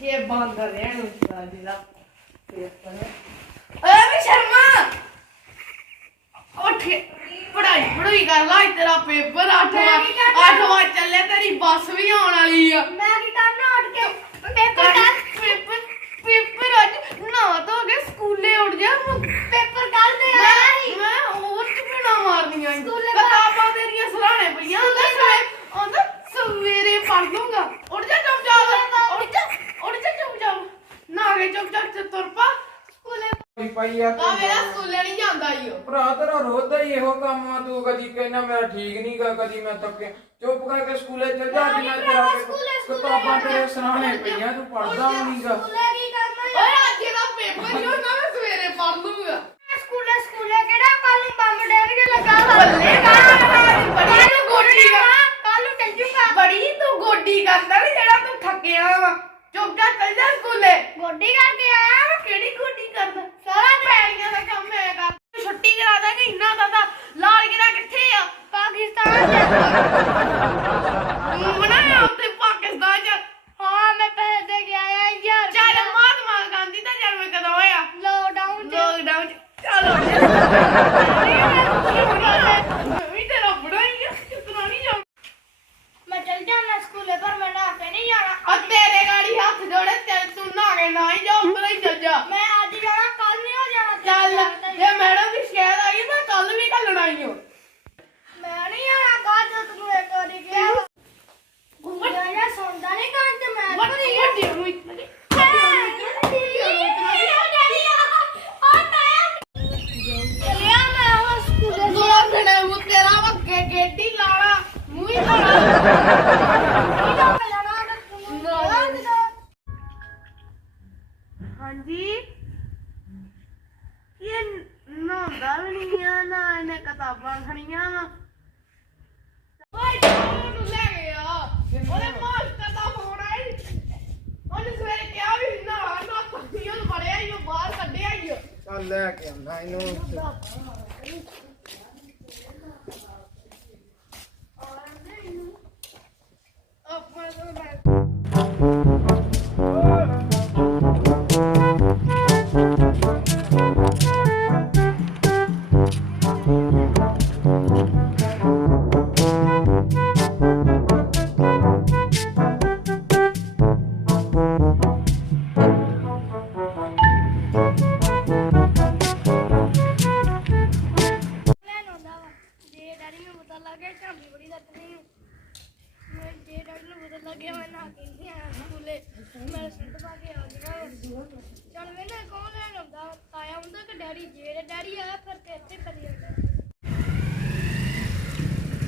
ਦੇਖੀਏ ਬੰਦ ਰਹਿਣ ਉਸ ਜਿਹੜਾ ਓਏ ਵੀ ਸ਼ਰਮਾ! ਉੱਠ। ਪੜਾਈ ਪੜੂਈ ਕਰ ਲਾ ਅੱਜ ਤੇਰਾ ਪੇਪਰ 8 ਮੈਂ ਕੀ ਕਰਨਾ? 8 ਚੱਲੇ, ਤੇਰੀ ਬੱਸ ਵੀ ਆਉਣ ਵਾਲੀ ਆ। ਮੈਂ ਕੀ ਕਰਨਾ ਉੱਠ ਕੇ ਪੇਪਰ ਕੱਲ ਪੇਪਰ ਪੇਪਰ ਅੱਜ ਨਾ ਧੋ ਕੇ ਸਕੂਲੇ ਉੱਠ ਜਾ ਪੇਪਰ ਕੱਲ ਤੇ ਆਇਆ ਮੈਂ ਸੀ ਮੈਂ ਹੋਰ ਚਪੇੜਾ ਮਾਰਨੀਆਂ ਈ। ਸਕੂਲੇ ਕਿਤਾਬਾਂ ਤੇਰੀਆਂ ਸਰਾਣੇ ਪਈਆਂ ਆਂਦਾ ਸਵੇਰੇ ਆਂਦਾ ਸਵੇਰੇ ਪੜ ਲੂੰਗਾ ਉੱਠ ਜਾ ਚੁੱਪ ਚਾਪ ਉੱਠ ਜਾ ਉੱਠ ਜਾ ਚੁੱਪ ਚਾਪ ਨਾ ਕੇ ਚੁੱਪ ਚਾਪ ਤੇ ਤੁਰ ਪਾ ਸਕੂਲੇ ਪਈ ਆ ਆ ਮੇਰਾ ਸਕੂਲੇ ਨਹੀਂ ਜਾਂਦਾ ਈ ਉਹ। ਭਰਾ ਤੇਰਾ ਰੋਜ਼ ਦਾ ਹੀ ਇਹੋ ਕੰਮ ਆ ਤੂੰ ਕਦੀ ਕਹਿਣਾ ਮੇਰਾ ਠੀਕ ਨਹੀਂ ਗਾ ਕਦੀ ਮੈਂ ਤੱਕੇ ਚੁੱਪ ਕਰਕੇ ਸਕੂਲੇ ਚੱਲ ਜਾ ਮੈਂ ਜਿੰਨਾ ਤੇਰਾ ਭਰਾਵਾ ਸਕੂਲੇ- ਸਕੂਲੇ ਕਿਤਾਬਾਂ ਤੇਰੇ। ਸਰਾਣੇ ਪਈਆਂ ਤੂੰ ਪੜਦਾ ਨਹੀਂ ਗਾ ਸਕੂਲੇ ਕੀ ਕਰਨਾ ਓਏ ਅੱਜ ਦਾ ਪੇਪਰ ਹੀ ਹੁੰਦਾ ਮੈਂ ਸਵੇਰੇ ਪੜ ਲੂੰਗਾ। ਸਕੂਲੇ ਸਕੂਲੇ ਕਿਹੜਾ? ਕੱਲ ਨੂੰ ਬੰਬ ਡੇਗ ਕੇ ਲੱਗਾ ਬੱਲੇ ਬੜੀ ਤੂੰ ਗੋਡੀ ਕਰ ਕੱਲ ਨੂੰ ਚੱਲ ਜੂਗਾ ਬੜੀ ਤੂੰ ਗੋਡੀ ਕਰਦਾ ਨੀ ਜਿਹੜਾ ਤੂੰ ਥੱਕਿਆ ਵਾ। ਚੁੱਪ ਚਾਪ ਚੱਲ ਜਾ ਸਕੂਲੇ। ਗੋਡੀ ਕਰਕੇ ਆਇਆ ਵਾਂ। ਕਿਹੜੀ ਗੋਡੀ ਕਰਦਾ ਸਾਰਾ ਪੈਣੀਆਂ ਦਾ ਕੰਮ ਹੈ ਕਰ ਛੁੱਟੀ ਕਰਾ ਦਾਂਗੇ ਇੰਨਾ ਦਾ ਤਾਂ ਲਾਲ ਗਿਰਾ ਕਿੱਥੇ ਆ ਪਾਕਿਸਤਾਨ ਚ ਬਣਾਇਆ ਉੱਤੇ ਪਾਕਿਸਤਾਨ ਚ ਹਾਂ ਮੈਂ ਪੈਸੇ ਦੇ ਕੇ ਆਇਆ ਯਾਰ ਚੱਲ ਮਹਾਤਮਾ ਗਾਂਧੀ ਦਾ ਜਨਮ ਕਦੋਂ ਹੋਇਆ ਲੋਕਡਾਊਨ ਚ ਲੋਕਡਾਊਨ ਚ ਚਲੋ ਵੀ ਤੇਰਾ ਬੜਾ ਹੀ ਆ ਕਿਤਨਾ ਨਹੀਂ ਜਾ ਮੈਂ ਚੱਲ ਜਾਣਾ ਸਕੂਲੇ ਪਰ ਮੈਂ ਨਾ ਕੇ ਨਹੀਂ ਜਾਣਾ ਆ ਤੇਰੇ ਗਾੜੀ ਹੱਥ ਜੋੜੇ ਤੇ ਤੂੰ ਨਾ ਕੇ ਨਾ ਹੀ ਜਾ ਉੱਪਰ ਹੀ ਚੱਲ ਜਾ ਮੈਂ ਅੱਜ ਜਾਣਾ ਕੱਲ ਨਹੀਂ ਹੋ ਜਾਣਾ ਚੱਲ ਜੇ ਮੈਡਮ ਦੀ ਸ਼ਿਕਾਇਤ ਆਈ ਤਾਂ ਕੱਲ ਵੀ ਘੱਲਣਾ ਹੀ ਹੋ ਮੈਂ ਨਹੀਂ ਆਣਾ ਕੱਲ ਜਦੋਂ ਤੈਨੂੰ ਇੱਕ ਵਾਰੀ ਕਿਹਾ ਵਾ। ਗੁੰਡਾ ਜਿਹਾ ਸੌਂਦਾ ਨਹੀਂ ਕੰਨ ਤੇ ਮੈਂ ਵੱਡੀ ਵੱਡੀ ਨੂੰ ਇਤਨੀ ਚੱਲਿਆ ਮੈਂ ਹੁਣ ਸਕੂਲੇ ਦੋ ਘੜੇ ਮੂੰ ਤੇਰਾ ਵੱਗੇ ਗੇਡੀ ਲਾਣਾ ਮੂੰਹ ਹੀ ਲਾਣਾ ਹਾਂਜੀ। ਇਹ ਨਹਾਉਂਦਾ ਵੀ ਨਹੀਂ ਆ ਨਾ ਇਹਨੇ ਕਿਤਾਬਾਂ ਖਣੀਆਂ ਵਾ ਓਏ ਤੂੰ ਲੈ ਗਿਆ ਉਹਨੇ ਮਾਸਟਰ ਦਾ ਫੋਨ ਆਈ ਉਹਨੇ ਸਵੇਰੇ ਕਿਹਾ ਵੀ ਨਾ ਨਾ ਪੱਤੀਆਂ ਨੂੰ ਫੜਿਆ ਹੀ ਬਾਹਰ ਕੱਢਿਆ ਹੀ ਚੱਲ ਲੈ ਕੇ ਆਉਂਦਾ ਇਹਨੂੰ।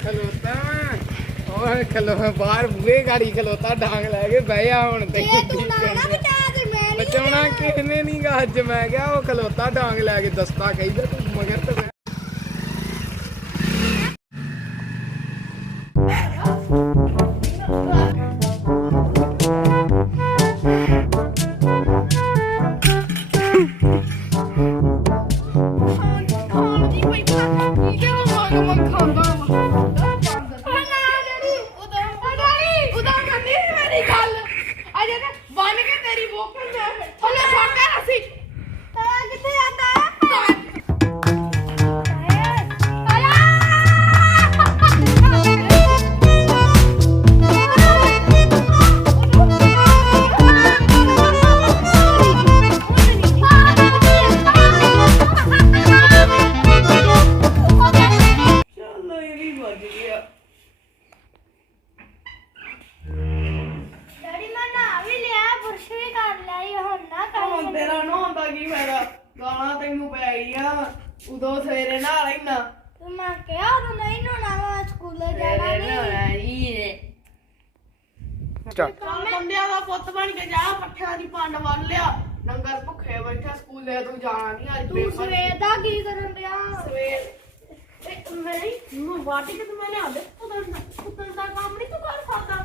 ਖਲੋਤਾ ਓਏ ਖਲੋ ਬਾਹਰ ਬੂਹੇ ਗਾੜੀ ਖਲੋਤਾ, ਡਾਂਗ ਲੈ ਕੇ ਬਹਿ ਜਾ ਹੁਣ ਤੇ। ਤੂੰ ਨਾ ਨਾ ਬਚਾ ਤੇ ਮੈਂ ਕਿਸੇ ਨੇ ਨਹੀਂ ਗਾ ਅੱਜ ਮੈਂ ਕਿਹਾ ਉਹ ਖਲੋਤਾ ਡਾਂਗ ਲੈ ਕੇ ਦਸਤਾ ਕਹੀਦਾ ਤੂੰ, ਮਗਰ ਤੇ। ਹੁਣ ਤੇਰਾ ਨਹਾਉਂਦਾ ਕੀ ਫਾਇਦਾ? ਗਾਲਾਂ ਤੈਨੂੰ ਪੈ ਗਈਆਂ ਉਦੋਂ ਸਵੇਰੇ ਨਹਾ ਲੈਣਾ ਤੂੰ ਮੈਂ ਕਿਹਾ ਉਦੋਂ ਨਹੀਂ ਨਹਾਉਣਾ ਮੈਂ ਸਕੂਲੇ ਜਾਣਾ ਨਹੀਂ। ਨਹਾਉਣਾ ਨੇ ਚੱਲ। ਦਾ ਪੁੱਤ ਬਣ ਕੇ ਜਾ ਪੱਠਿਆਂ ਦੀ ਪੰਡ ਵੱਲ ਲਿਆ। ਨੰਗਰ ਭੁੱਖੇ ਬੈਠਾ ਸਕੂਲੇ ਤੂੰ ਜਾਣਾ ਨਹੀਂ ਅੱਜ ਤੂੰ ਪੇਪਰ ਸਵੇਰ ਦਾ ਕੀ ਕਰਨ ਡਿਆ? ਸਵੇਰ ਤੇ ਮੈਂ ਮੈਂ ਵਾਟੀ ਕਿ ਤੂੰ ਮੈਂ ਲਿਆਂਦੇ ਪੁੱਤਰ ਦਾ ਪੁੱਤਰ ਦਾ ਕੰਮ ਨਹੀਂ ਤੂੰ ਕਰ ਸਕਦਾ।